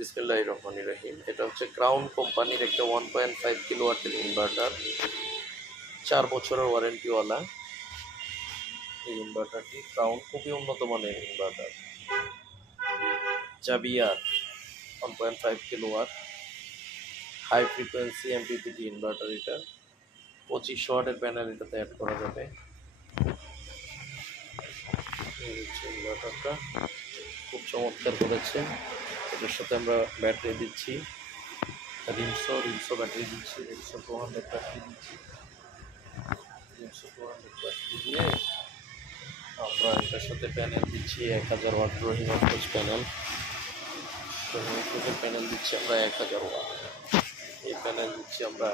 বিসমিল্লাহির রহমানির রহিম। এটা হচ্ছে ক্রাউন কোম্পানির একটা 1.5 কিলোওয়াটের ইনভার্টার, 4 বছরের ওয়ারেন্টিওয়ালা। এই ইনভার্টারটি ক্রাউন খুবই উন্নত মানের ইনভার্টার। জাবিয়ার 1.5 kilowatt high frequency MPPT inverter. এটা 2500 ওয়াটের প্যানেল এটাতে অ্যাড করা যাবে। এই হচ্ছে ইনভার্টারটা, খুব চমৎকার করেছে। এটার সাথে আমরা ব্যাটারি দিচ্ছি, রিমসো ব্যাটারি দিচ্ছি, রিমসো 200 ব্যাটারি দিচ্ছি। রিমসো 200 ব্যাটারি দিয়ে আমরা এটার সাথে প্যানেল দিচ্ছি 1000 ওয়াট রোহিং অফরোজ প্যানেল। রোহিং অফরোজের প্যানেল দিচ্ছি আমরা 1000 ওয়াট। এই প্যানেল দিচ্ছি আমরা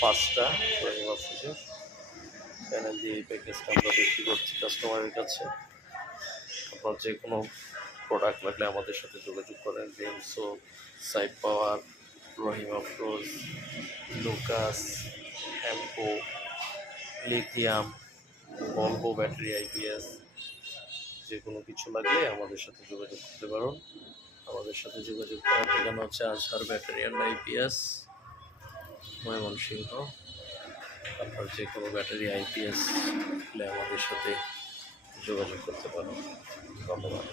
5টা রোহিং অফরোজের প্যানেল দিয়ে। এই প্যাকেজটা আমরা বিক্রি করছি কাস্টমারের কাছে। আপনার যে কোনো প্রোডাক্ট লাগলে আমাদের সাথে যোগাযোগ করেন। রিমসো, সাইড পাওয়ার, রহিম অফরোজ, লুকাস, হ্যাম্পো, লিথিয়াম, ভলভো ব্যাটারি আইপিএস, যে কোনো কিছু লাগলে আমাদের সাথে যোগাযোগ করতে পারুন। আমাদের সাথে যোগাযোগ করার ঠিকানা হচ্ছে আজহার ব্যাটারি অ্যান্ড আইপিএস, ময়মনসিংহ। আপনার যে কোনো ব্যাটারি আইপিএস লাগলে আমাদের সাথে যোগাযোগ করতে পারুন। ধন্যবাদ।